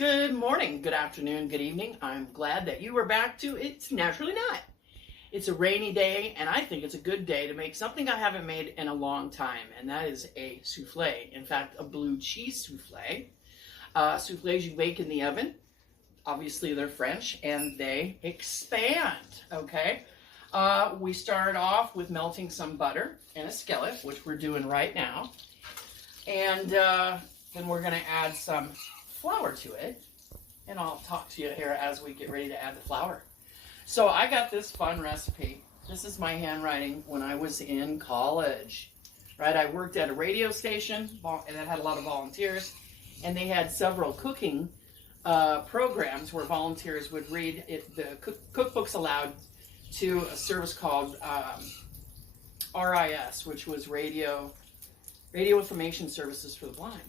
Good morning, good afternoon, good evening. I'm glad that you are back to It's Naturally Not. It's a rainy day, and I think it's a good day to make something I haven't made in a long time, and that is a souffle. In fact, a blue cheese souffle. Souffles you bake in the oven. Obviously, they're French, and they expand, okay? We start off with melting some butter in a skillet, which we're doing right now. And then we're going to add some flour to it, and I'll talk to you here as we get ready to add the flour. So I got this fun recipe. This is my handwriting when I was in college, right? I worked at a radio station that had a lot of volunteers, and they had several cooking programs where volunteers would read the cookbooks aloud to a service called RIS, which was Radio Information Services for the Blind.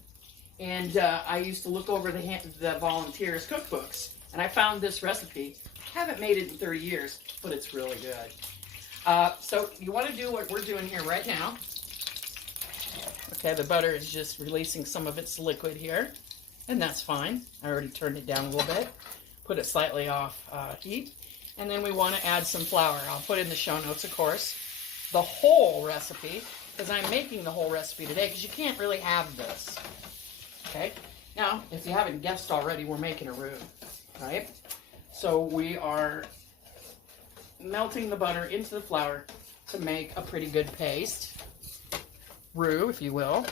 And I used to look over the volunteers' cookbooks, and I found this recipe. Haven't made it in 30 years, but it's really good. So you want to do what we're doing here right now. Okay, the butter is just releasing some of its liquid here, and that's fine. I already turned it down a little bit, put it slightly off heat, and then we want to add some flour. I'll put it in the show notes, of course, the whole recipe, because I'm making the whole recipe today, because you can't really have this. Okay, now, if you haven't guessed already, we're making a roux, right? So we are melting the butter into the flour to make a pretty good paste. Roux, if you will.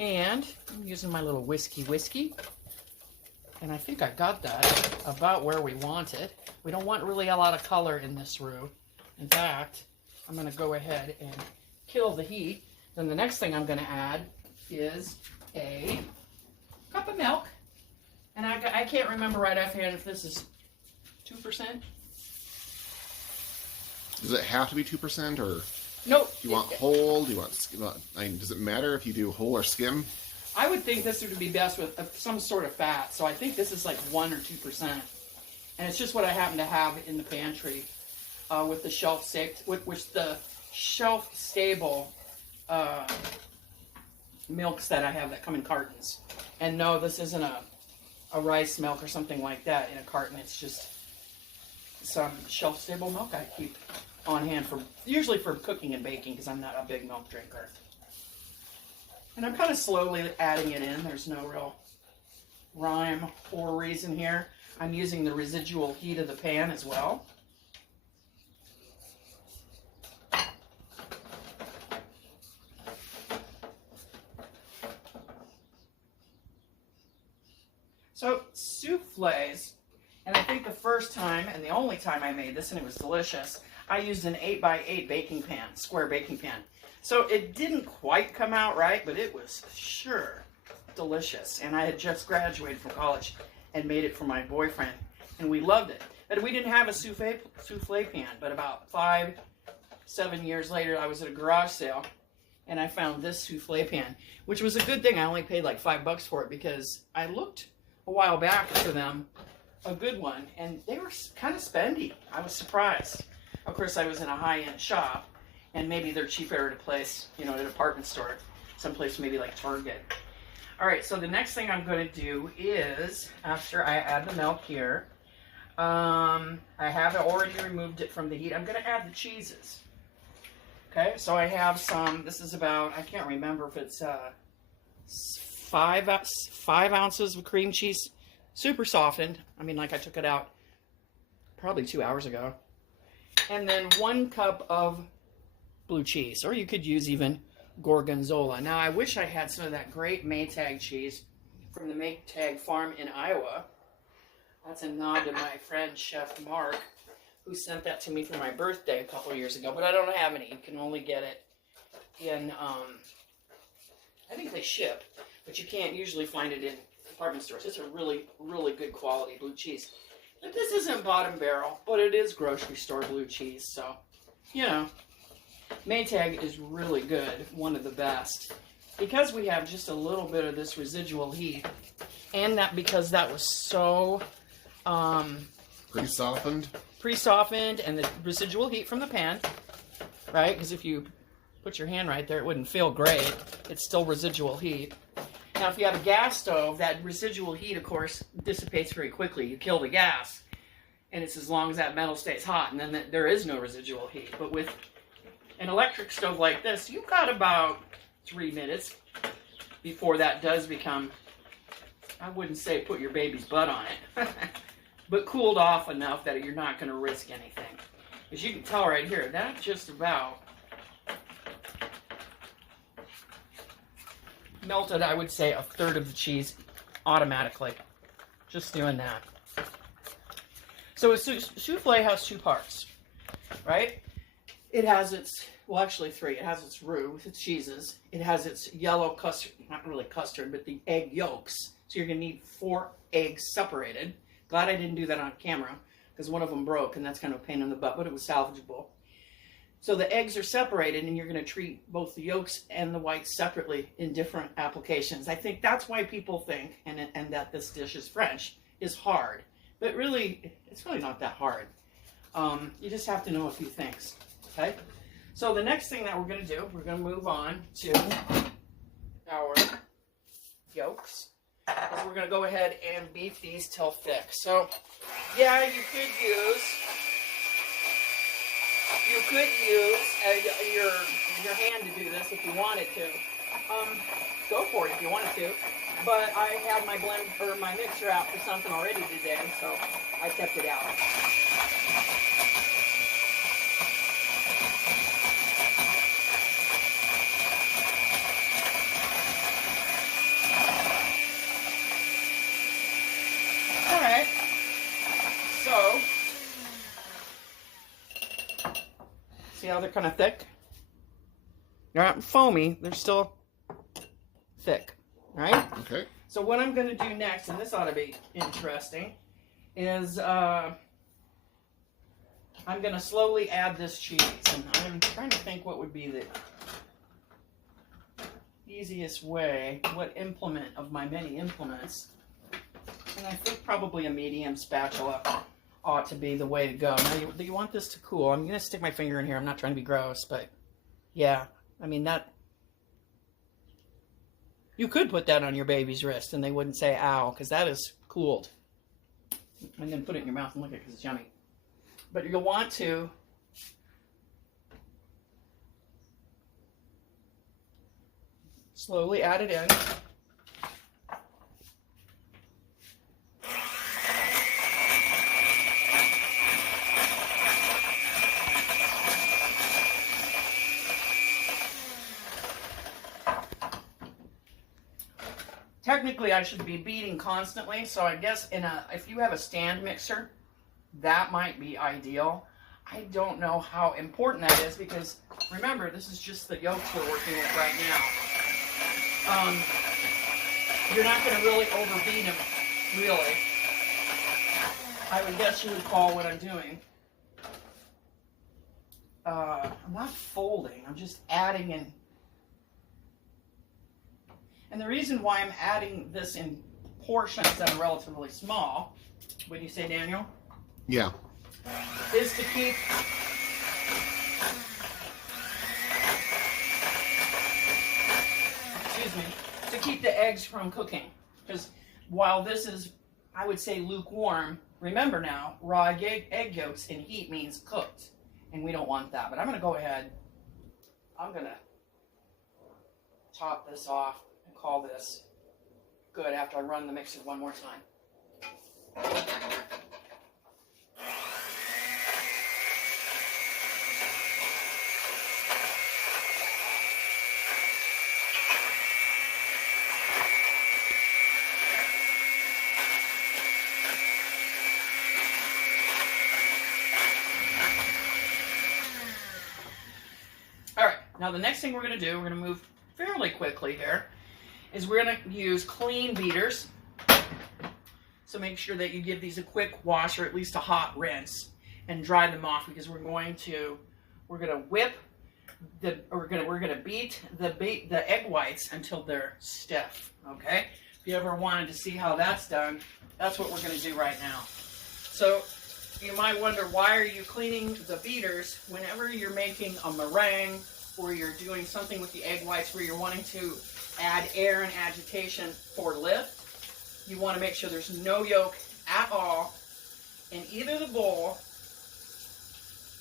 And I'm using my little whiskey. And I think I got that about where we want it. We don't want really a lot of color in this roux. In fact, I'm going to go ahead and kill the heat. Then the next thing I'm going to add is a cup of milk. And I can't remember right offhand if this is 2%. Does it have to be 2% or? Nope. Do you want whole? Do you want skim? I mean, does it matter if you do whole or skim? I would think this would be best with some sort of fat. So I think this is like 1 or 2%. And it's just what I happen to have in the pantry with the shelf stable milks that I have that come in cartons. And no, this isn't a rice milk or something like that in a carton. It's just some shelf stable milk I keep on hand usually for cooking and baking, because I'm not a big milk drinker. And I'm kind of slowly adding it in. There's no real rhyme or reason here. I'm using the residual heat of the pan as well. So, souffles, and I think the first time, and the only time I made this, and it was delicious, I used an 8x8 baking pan, square baking pan. So it didn't quite come out right, but it was sure delicious. And I had just graduated from college and made it for my boyfriend, and we loved it. But we didn't have a souffle pan, but about 5-7 years later, I was at a garage sale, and I found this souffle pan, which was a good thing. I only paid like $5 for it, because I looked a while back for them, a good one, and they were kind of spendy. I was surprised. Of course, I was in a high-end shop, and maybe they're cheaper at a place, at a department store, someplace maybe like Target. All right, so the next thing I'm going to do is, after I add the milk here, I have already removed it from the heat. I'm going to add the cheeses. Okay, so I have some, this is about, I can't remember if it's 5 ounces of cream cheese, super softened. I mean, like I took it out probably 2 hours ago. And then 1 cup of blue cheese, or you could use even gorgonzola. Now, I wish I had some of that great Maytag cheese from the Maytag farm in Iowa. That's a nod to my friend, Chef Mark, who sent that to me for my birthday a couple years ago, but I don't have any. You can only get it in, I think they ship, but you can't usually find it in department stores. It's a really, really good quality blue cheese. But this isn't bottom barrel, but it is grocery store blue cheese, so, Maytag is really good, one of the best. Because we have just a little bit of this residual heat, and because that was so Pre-softened, and the residual heat from the pan, right? Because if you put your hand right there, it wouldn't feel great. It's still residual heat. Now, if you have a gas stove, that residual heat, of course, dissipates very quickly. You kill the gas, and it's as long as that metal stays hot, and then there is no residual heat. But with an electric stove like this, you've got about 3 minutes before that does become, I wouldn't say put your baby's butt on it, but cooled off enough that you're not going to risk anything. As you can tell right here, that just about melted, I would say, 1/3 of the cheese automatically. Just doing that. So a souffle has 2 parts, right? It has its, well, actually 3. It has its roux with its cheeses. It has its yellow custard, not really custard, but the egg yolks. So you're going to need 4 eggs separated. Glad I didn't do that on camera because one of them broke, and that's kind of a pain in the butt, but it was salvageable. So the eggs are separated, and you're going to treat both the yolks and the whites separately in different applications. I think that's why people think, and that this dish is French, is hard. But really, it's really not that hard. You just have to know a few things, okay? So the next thing that we're going to do, we're going to move on to our yolks. So we're going to go ahead and beat these till thick. So, yeah, you could use your hand to do this if you wanted to. Go for it if you wanted to. But I had my blend or my mixer out for something already today, so I kept it out. All right. So, see how they're kind of thick? They're not foamy, they're still thick, right? Okay. So what I'm going to do next, and this ought to be interesting, is I'm going to slowly add this cheese. And I'm trying to think what would be the easiest way, what implement of my many implements. And I think probably a medium spatula ought to be the way to go. Now, do you want this to cool? I'm going to stick my finger in here. I'm not trying to be gross, but yeah. I mean, that... You could put that on your baby's wrist and they wouldn't say ow, because that is cooled. And then put it in your mouth and lick it because it's yummy. But you'll want to slowly add it in. Technically, I should be beating constantly, so I guess if you have a stand mixer, that might be ideal. I don't know how important that is because, remember, this is just the yolks we're working with right now. You're not going to really overbeat them, really. I would guess you would call what I'm doing. I'm not folding, I'm just adding in. And the reason why I'm adding this in portions that are relatively small, would you say, Daniel? Yeah. Is to keep the eggs from cooking. Because while this is, I would say, lukewarm, remember now, raw egg yolks in heat means cooked. And we don't want that. But I'm going to go ahead, I'm going to top this off and call this good after I run the mixer one more time. Now the next thing we're going to do, we're going to move fairly quickly here, is we're going to use clean beaters. So make sure that you give these a quick wash or at least a hot rinse and dry them off, because we're going to whip we're going to beat the egg whites until they're stiff. Okay? If you ever wanted to see how that's done, that's what we're going to do right now. So you might wonder, why are you cleaning the beaters whenever you're making a meringue or you're doing something with the egg whites where you're wanting to add air and agitation for lift. You want to make sure there's no yolk at all in either the bowl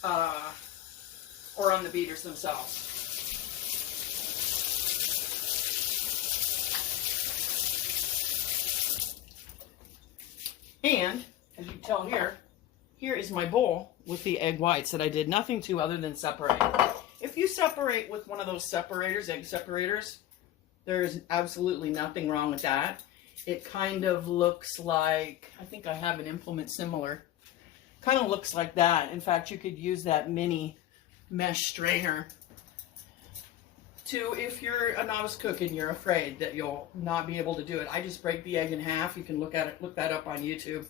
or on the beaters themselves. And, as you can tell here, here is my bowl with the egg whites that I did nothing to other than separate. If you separate with one of those separators, egg separators, there's absolutely nothing wrong with that. It kind of looks like, I think I have an implement similar. Kind of looks like that. In fact, you could use that mini mesh strainer to, if you're a novice cook and you're afraid that you'll not be able to do it. I just break the egg in half. You can look that up on YouTube.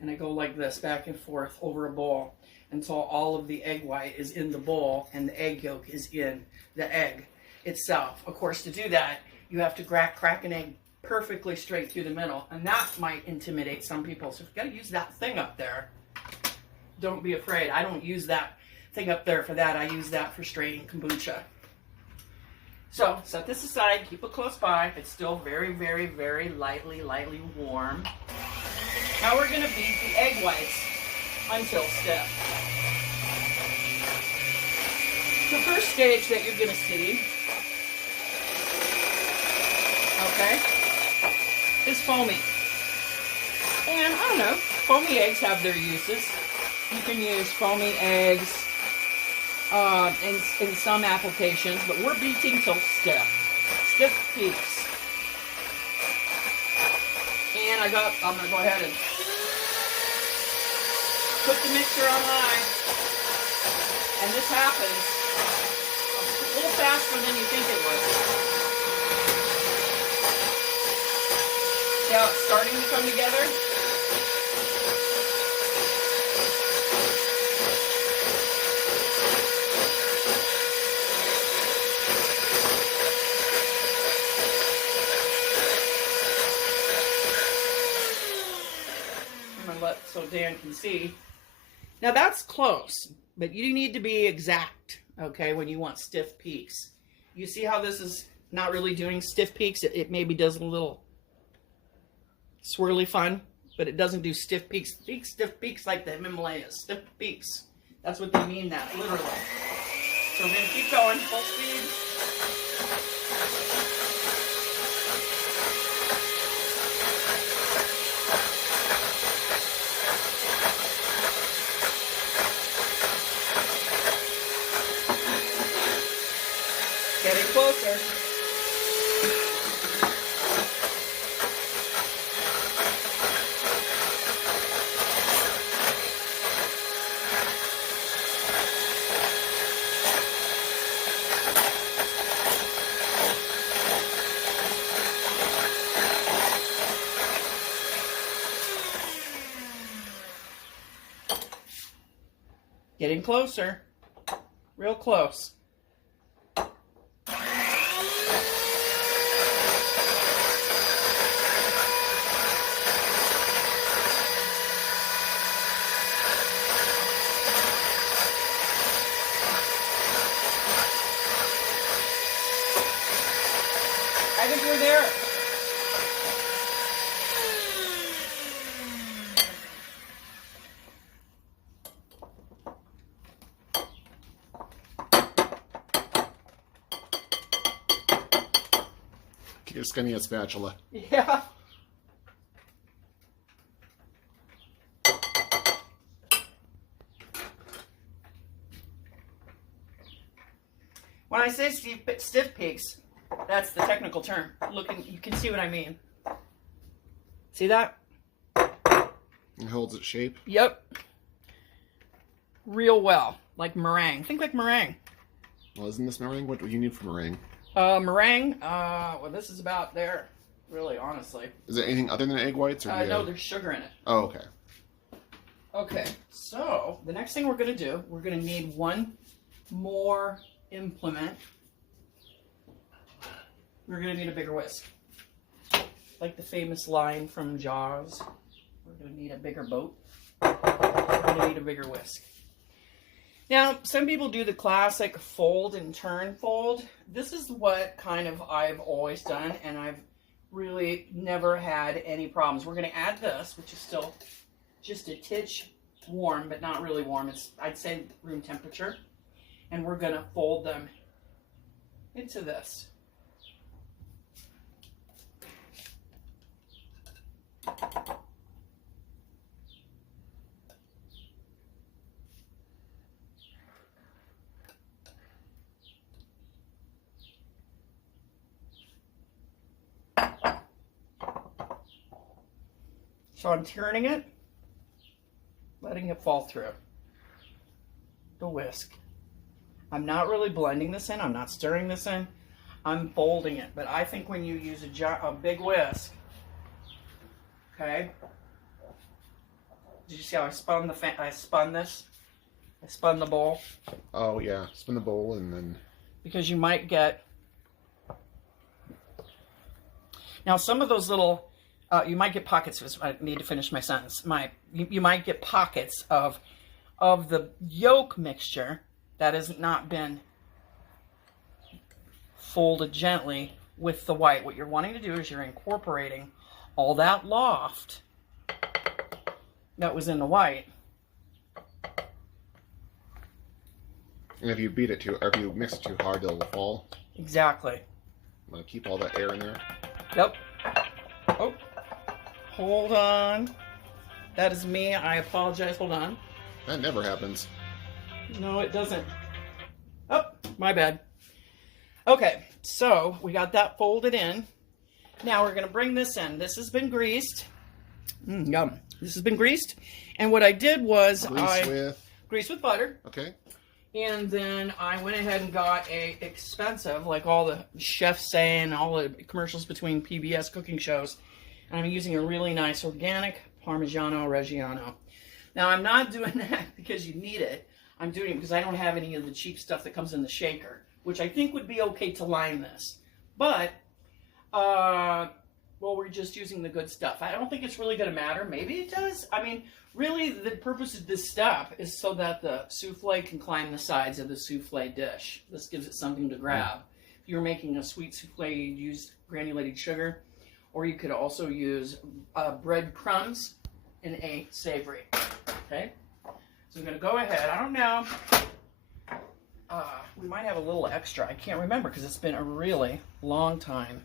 And I go like this, back and forth over a bowl until all of the egg white is in the bowl and the egg yolk is in the egg itself. Of course, to do that, you have to crack an egg perfectly straight through the middle, and that might intimidate some people. So if you got to use that thing up there, don't be afraid. I don't use that thing up there for that. I use that for straining kombucha. So set this aside, keep it close by. It's still very, very, very lightly warm. Now we're going to beat the egg whites until stiff. The first stage that you're going to see, okay, is foamy. And I don't know, foamy eggs have their uses. You can use foamy eggs in some applications, but we're beating till stiff peaks. And I'm going to go ahead and put the mixer on high. And this happens a little faster than you think it would. See how it's starting to come together? So Dan can see. Now that's close, but you need to be exact, okay, when you want stiff peaks. You see how this is not really doing stiff peaks? It maybe does a little swirly fun, but it doesn't do stiff peaks. Stiff peaks like the Himalayas. Stiff peaks. That's what they mean, that, literally. So we're going to keep going, full speed. Getting closer. Getting closer. Real close. I think we're there. Just gonna need a spatula. Yeah. When I say stiff peaks, that's the technical term. Looking, you can see what I mean. See that? It holds its shape. Yep. Real well, like meringue. Think like meringue. Well, isn't this meringue? What do you need for meringue? Meringue, well, this is about there, really, honestly. Is there anything other than egg whites? Or no, there's sugar in it. Oh, okay. Okay, so the next thing we're going to do, we're going to need one more implement. We're going to need a bigger whisk. Like the famous line from Jaws. We're going to need a bigger boat. We're going to need a bigger whisk. Now, some people do the classic fold and turn fold. This is what kind of I've always done, and I've really never had any problems. We're going to add this, which is still just a titch warm, but not really warm. It's, I'd say, room temperature. And we're going to fold them into this. So I'm turning it, letting it fall through the whisk. I'm not really blending this in. I'm not stirring this in. I'm folding it. But I think when you use a big whisk, okay. Did you see how I spun this? I spun the bowl. Oh yeah, spin the bowl and then. Because you might get. Now some of those little. You might get pockets. I need to finish my sentence. You might get pockets of the yolk mixture that has not been folded gently with the white. What you're wanting to do is you're incorporating all that loft that was in the white. And if you beat it or if you mix it too hard, it'll fall. Exactly. I'm gonna keep all that air in there. Yep. Oh. Hold on. That is me. I apologize. Hold on. That never happens. No, it doesn't. Oh, my bad. Okay, so we got that folded in. Now we're going to bring this in. This has been greased. Yum. This has been greased. And what I did was grease with butter. Okay. And then I went ahead and got a expensive, like all the chefs say and all the commercials between PBS cooking shows. And I'm using a really nice organic Parmigiano Reggiano. Now, I'm not doing that because you need it. I'm doing it because I don't have any of the cheap stuff that comes in the shaker, which I think would be okay to line this. But, well, we're just using the good stuff. I don't think it's really going to matter. Maybe it does. I mean, really, the purpose of this step is so that the souffle can climb the sides of the souffle dish. This gives it something to grab. If you're making a sweet souffle, you'd use granulated sugar. Or you could also use breadcrumbs in a savory. Okay? So I'm going to go ahead. I don't know. We might have a little extra. I can't remember because it's been a really long time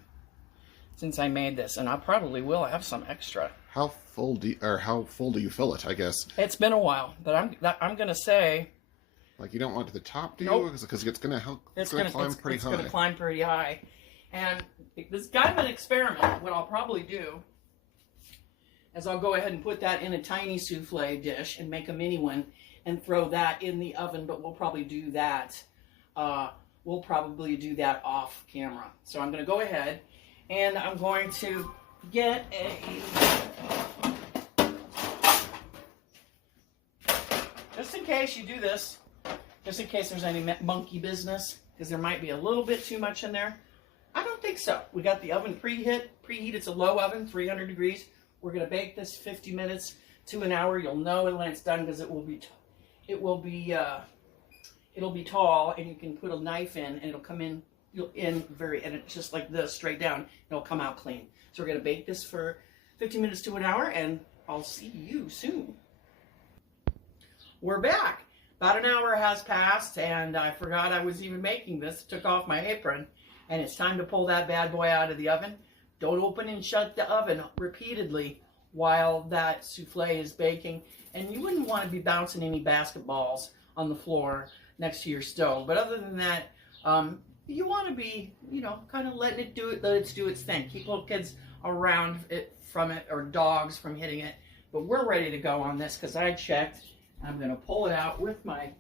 since I made this. And I probably will have some extra. How full do you fill it, I guess? It's been a while. But I'm going to say... Like you don't want it to the top, do nope. you? Because it's going to climb pretty high. It's going to climb pretty high. And this is kind of an experiment. What I'll probably do is I'll go ahead and put that in a tiny souffle dish and make a mini one and throw that in the oven. But we'll probably do that. Off camera. So I'm going to go ahead and I'm going to get just in case you do this, just in case there's any monkey business, because there might be a little bit too much in there. I don't think so. We got the oven preheat. It's a low oven, 300 degrees. We're going to bake this 50 minutes to an hour. You'll know when it's done because it'll be tall, and you can put a knife in, and it'll come in and it's just like this, straight down. It'll come out clean. So we're going to bake this for 50 minutes to an hour, and I'll see you soon. We're back. About an hour has passed, and I forgot I was even making this. Took off my apron. And it's time to pull that bad boy out of the oven. Don't open and shut the oven repeatedly while that souffle is baking. And you wouldn't want to be bouncing any basketballs on the floor next to your stove. But other than that, you want to be, kind of letting it do it, let it do its thing. Keep little kids around it from it or dogs from hitting it. But we're ready to go on this because I checked. I'm going to pull it out with my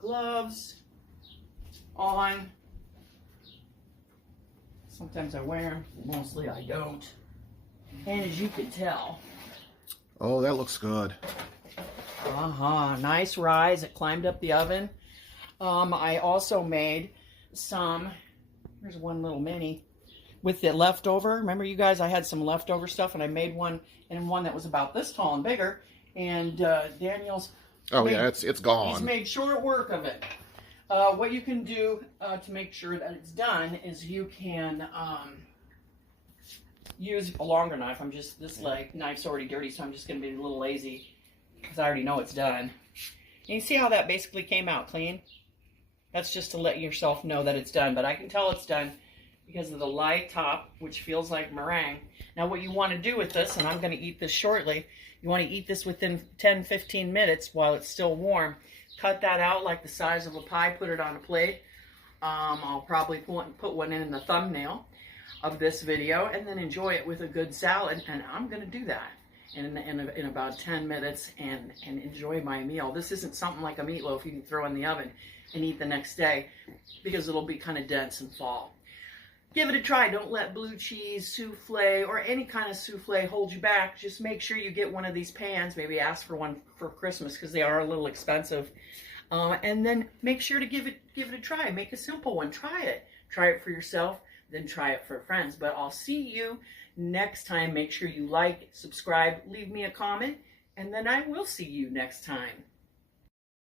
gloves on. Sometimes I wear them, mostly I don't. And as you can tell. Oh, that looks good. Nice rise. It climbed up the oven. I also made some, here's one little mini, with the leftover. Remember you guys, I had some leftover stuff and I made one, and one that was about this tall and bigger. And Daniel's Oh yeah, it's He's gone. made short work of it. What you can do to make sure that it's done is you can use a longer knife. This knife's already dirty, so I'm just going to be a little lazy because I already know it's done. And you see how that basically came out clean? That's just to let yourself know that it's done, but I can tell it's done because of the light top, which feels like meringue. Now what you want to do with this, and I'm going to eat this shortly, you want to eat this within 10-15 minutes while it's still warm. Cut that out like the size of a pie, put it on a plate. I'll probably put one in the thumbnail of this video, and then enjoy it with a good salad. And I'm going to do that in about 10 minutes and enjoy my meal. This isn't something like a meatloaf you can throw in the oven and eat the next day because it'll be kind of dense and fall. Give it a try. Don't let blue cheese, souffle, or any kind of souffle hold you back. Just make sure you get one of these pans. Maybe ask for one for Christmas because they are a little expensive. And then make sure to give it a try. Make a simple one. Try it. Try it for yourself, then try it for friends. But I'll see you next time. Make sure you like, subscribe, leave me a comment, and then I will see you next time.